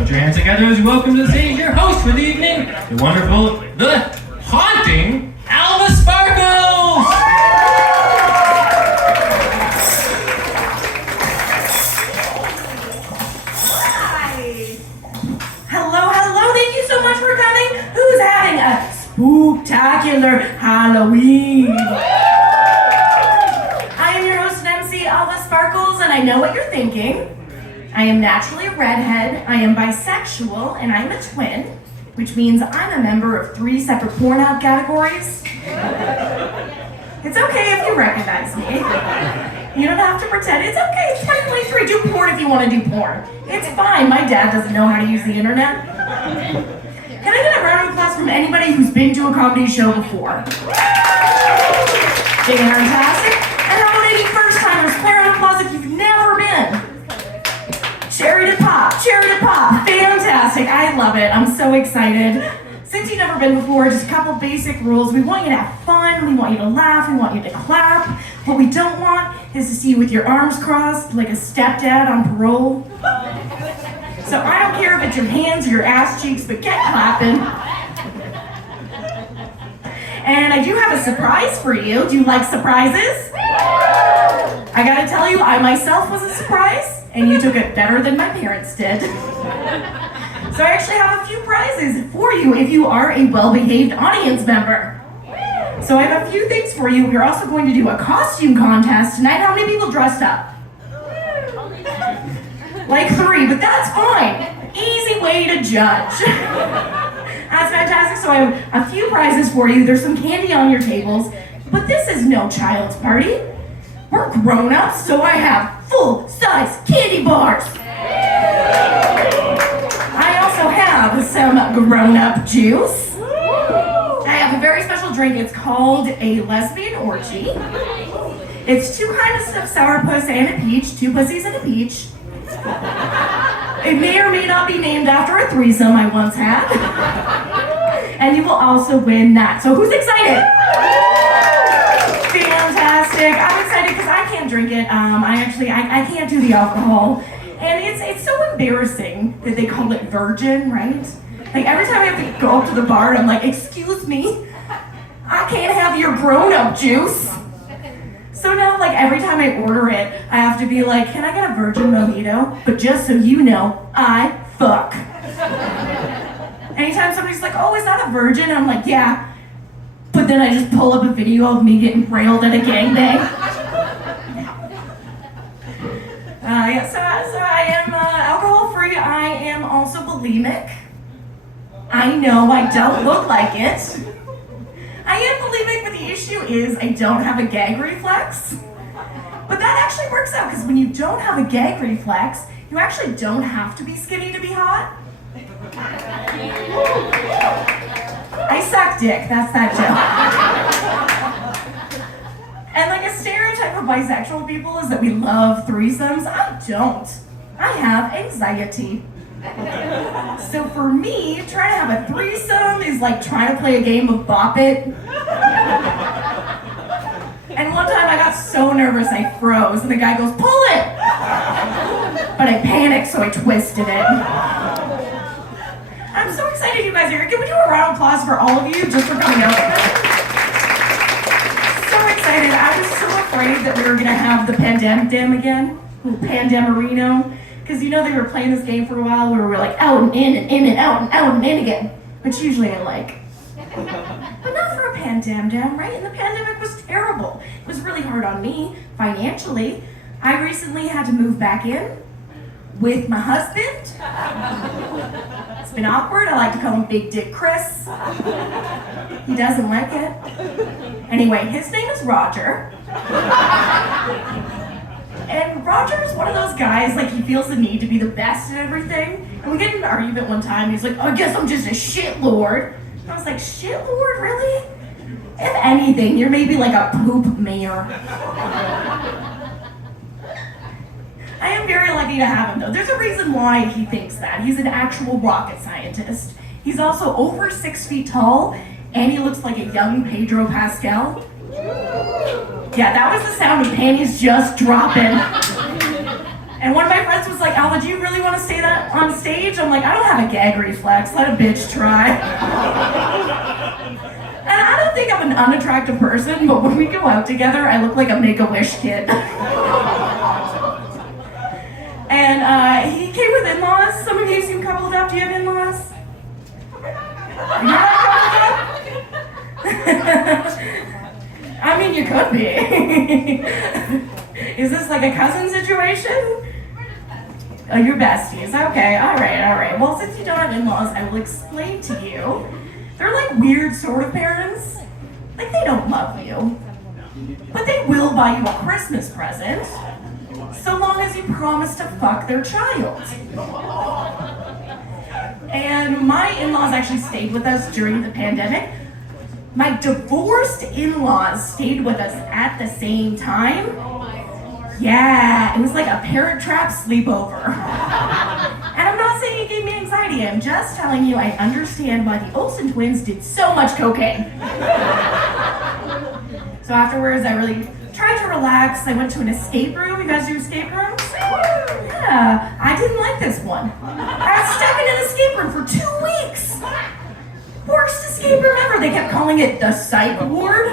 Put your hands together as we welcome to the stage your host for the evening, the wonderful, the haunting Alva Sparkles! Hi! Hello, thank you so much for coming. Who's having a spooktacular Halloween? I am your host and MC, Alva Sparkles, and I know what you're thinking. I am naturally a redhead, I am bisexual, and I'm a twin, which means I'm a member of 3 separate Pornhub categories. It's okay if you recognize me. You don't have to pretend. It's okay, it's 2023. Do porn if you want to do porn. It's fine, my dad doesn't know how to use the internet. Can I get a round of applause from anybody who's been to a comedy show before? Fantastic. And how about any first-timers? Round of applause if you've never been. Cherry to pop, fantastic, I love it, I'm so excited. Since you've never been before, just a couple basic rules. We want you to have fun, we want you to laugh, we want you to clap. What we don't want is to see you with your arms crossed like a stepdad on parole. So I don't care if it's your hands or your ass cheeks, but get clapping. And I do have a surprise for you. Do you like surprises? I gotta tell you, I myself was a surprise. And you took it better than my parents did. So I actually have a few prizes for you if you are a well-behaved audience member. So I have a few things for you. We're also going to do a costume contest tonight. How many people dressed up? Like 3, but that's fine. Easy way to judge. That's fantastic. So I have a few prizes for you. There's some candy on your tables, but this is no child's party. We're grown-ups, so I have full-size candy bars. I also have some grown-up juice. I have a very special drink. It's called a lesbian orgy. It's 2 kinds of sourpuss and a peach, 2 pussies and a peach. It may or may not be named after a threesome I once had. And you will also win that. So who's excited? Fantastic. I'm excited because I can't drink it. I can't do the alcohol. And it's so embarrassing that they call it virgin, right? Like every time I have to go up to the bar, I'm like, excuse me, I can't have your grown-up juice. So now, like every time I order it, I have to be like, can I get a virgin mojito? But just so you know, I fuck. Anytime somebody's like, oh, is that a virgin? I'm like, yeah. But then I just pull up a video of me getting railed at a gangbang. So I am alcohol-free. I am also bulimic. I know I don't look like it. I am bulimic, but the issue is I don't have a gag reflex. But that actually works out, because when you don't have a gag reflex, you actually don't have to be skinny to be hot. I suck dick, that's that joke. And like a stereotype of bisexual people is that we love threesomes. I don't. I have anxiety. So for me, trying to have a threesome is like trying to play a game of Bop It. And one time I got so nervous I froze and the guy goes, pull it! But I panicked, so I twisted it. I'm so excited you guys are here. Can we do a round of applause for all of you just for coming out? So excited. I was so afraid that we were gonna have the pandemic again. Pandamarino. Because you know they were playing this game for a while where we were like out and in and in and out and in again. Which usually I like. But not for a pandam, right? And the pandemic was terrible. It was really hard on me financially. I recently had to move back in with my husband. It's been awkward. I like to call him Big Dick Chris. He doesn't like it. Anyway, his name is Roger. And Roger's one of those guys, like he feels the need to be the best at everything. And we get in an argument one time, he's like, oh, I guess I'm just a shitlord. I was like, shitlord, really? If anything, you're maybe like a poop mayor. I am very lucky to have him though. There's a reason why he thinks that. He's an actual rocket scientist. He's also over 6 feet tall, and he looks like a young Pedro Pascal. Yeah, that was the sound of panties just dropping. And one of my friends was like, Alva, do you really want to say that on stage? I'm like, I don't have a gag reflex. Let a bitch try. And I don't think I'm an unattractive person, but when we go out together, I look like a Make-A-Wish kid. And he came with in-laws. Some of you seem coupled up. Do you have in-laws? You're not coupled up? I mean, you could be. Is this like a cousin situation? Oh, you're besties. Okay, all right. Well, since you don't have in-laws, I will explain to you. They're like weird sort of parents. Like, they don't love you. But they will buy you a Christmas present, so long as you promise to fuck their child. And my in-laws actually stayed with us during the pandemic. My divorced in-laws stayed with us at the same time. Yeah, it was like a Parent Trap sleepover. And I'm not saying it gave me anxiety, I'm just telling you I understand why the Olsen twins did so much cocaine. So afterwards, I really tried to relax. I went to an escape room. You guys do escape rooms? Yeah, I didn't like this one. I was stuck in an escape room for 2 weeks. Worst escape room ever. They kept calling it the psych ward.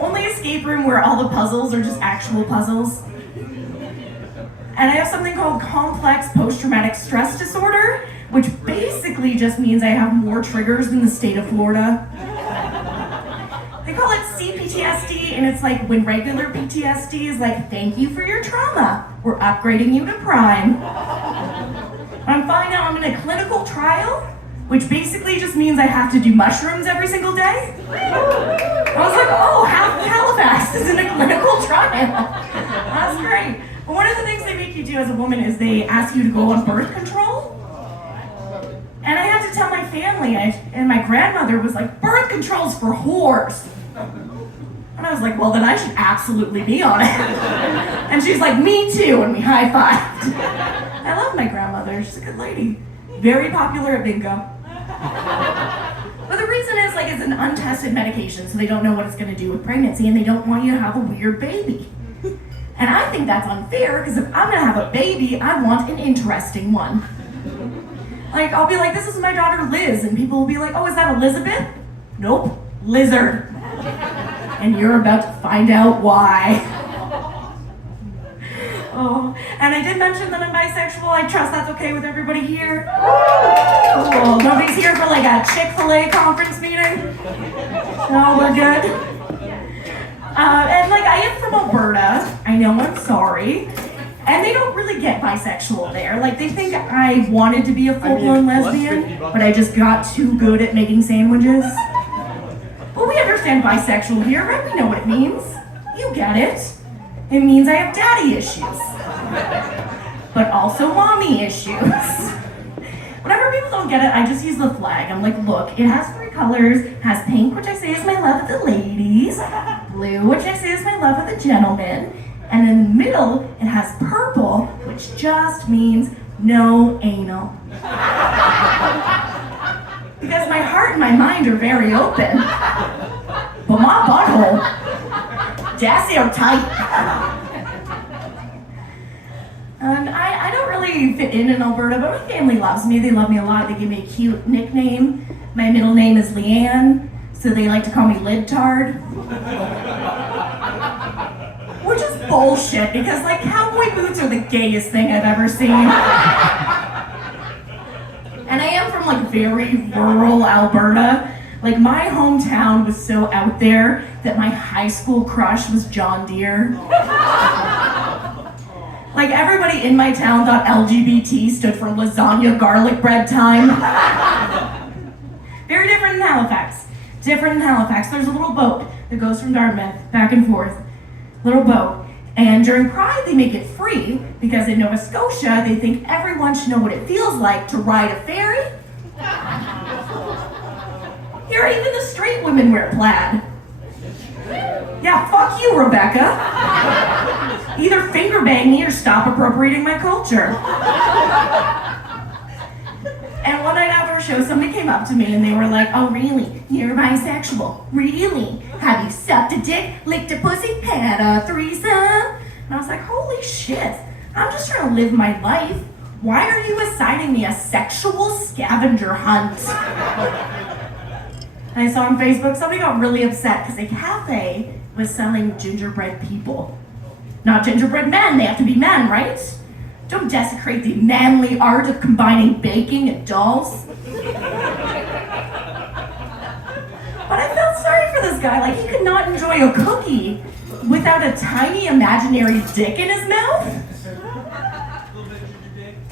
Only escape room where all the puzzles are just actual puzzles. And I have something called complex post-traumatic stress disorder, which basically just means I have more triggers than the state of Florida. They call it CPTSD, and it's like when regular PTSD is like, thank you for your trauma. We're upgrading you to prime. I'm fine now. I'm in a clinical trial, which basically just means I have to do mushrooms every single day. I was like, oh, Halifax is in a clinical trial. That's great. But one of the things they make you do as a woman is they ask you to go on birth control. And I had to tell my family, and my grandmother was like, birth control's for whores. And I was like, well, then I should absolutely be on it. And she's like, me too, and we high-fived. I love my grandmother, she's a good lady. Very popular at bingo. But the reason is, like, it's an untested medication, so they don't know what it's gonna do with pregnancy, and they don't want you to have a weird baby. And I think that's unfair, because if I'm gonna have a baby, I want an interesting one. Like, I'll be like, this is my daughter Liz, and people will be like, oh, is that Elizabeth? Nope, lizard. And you're about to find out why. Oh, and I did mention that I'm bisexual. I trust that's okay with everybody here. Cool. Nobody's here for like a Chick-fil-A conference meeting? No, we're good? And like, I am from Alberta. I know, I'm sorry. And they don't really get bisexual there. Like, they think I wanted to be a full-blown lesbian, but I just got too good at making sandwiches. But we understand bisexual here, right? We know what it means. You get it. It means I have daddy issues. But also mommy issues. Whenever people don't get it, I just use the flag. I'm like, look, it has 3 colors. It has pink, which I say is my love of the ladies. Blue, which I say is my love of the gentlemen. And in the middle, it has purple, which just means no anal. Because my heart and my mind are very open. But my butthole, that's so tight. And I don't really fit in Alberta, but my family loves me. They love me a lot. They give me a cute nickname. My middle name is Leanne, so they like to call me Libtard. Which is bullshit, because like cowboy boots are the gayest thing I've ever seen. And I am from like very rural Alberta. Like my hometown was so out there that my high school crush was John Deere. Like everybody in my town thought LGBT stood for lasagna garlic bread time. Very different in Halifax. Different in Halifax. There's a little boat that goes from Dartmouth back and forth. Little boat. And during Pride, they make it free because in Nova Scotia, they think everyone should know what it feels like to ride a ferry. Here, even the straight women wear plaid. Yeah, fuck you, Rebecca. Either finger bang me or stop appropriating my culture. And one night after a show, somebody came up to me and they were like, oh really, you're bisexual? Really? Have you sucked a dick, licked a pussy, had a threesome? And I was like, holy shit, I'm just trying to live my life. Why are you assigning me a sexual scavenger hunt? And I saw on Facebook, somebody got really upset because a cafe was selling gingerbread people. Not gingerbread men, they have to be men, right? Don't desecrate the manly art of combining baking and dolls. But I felt sorry for this guy. Like, he could not enjoy a cookie without a tiny imaginary dick in his mouth.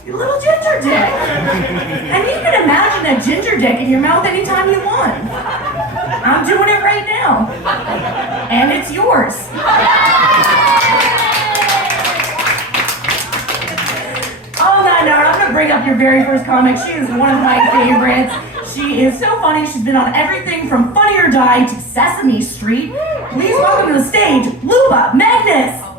Your little ginger dick. And you can imagine a ginger dick in your mouth anytime you want. I'm doing it right now. And it's yours. On that note, I'm gonna bring up your very first comic. She is one of my favorites. She is so funny. She's been on everything from Funny or Die to Sesame Street. Please welcome to the stage, Luba Magnus.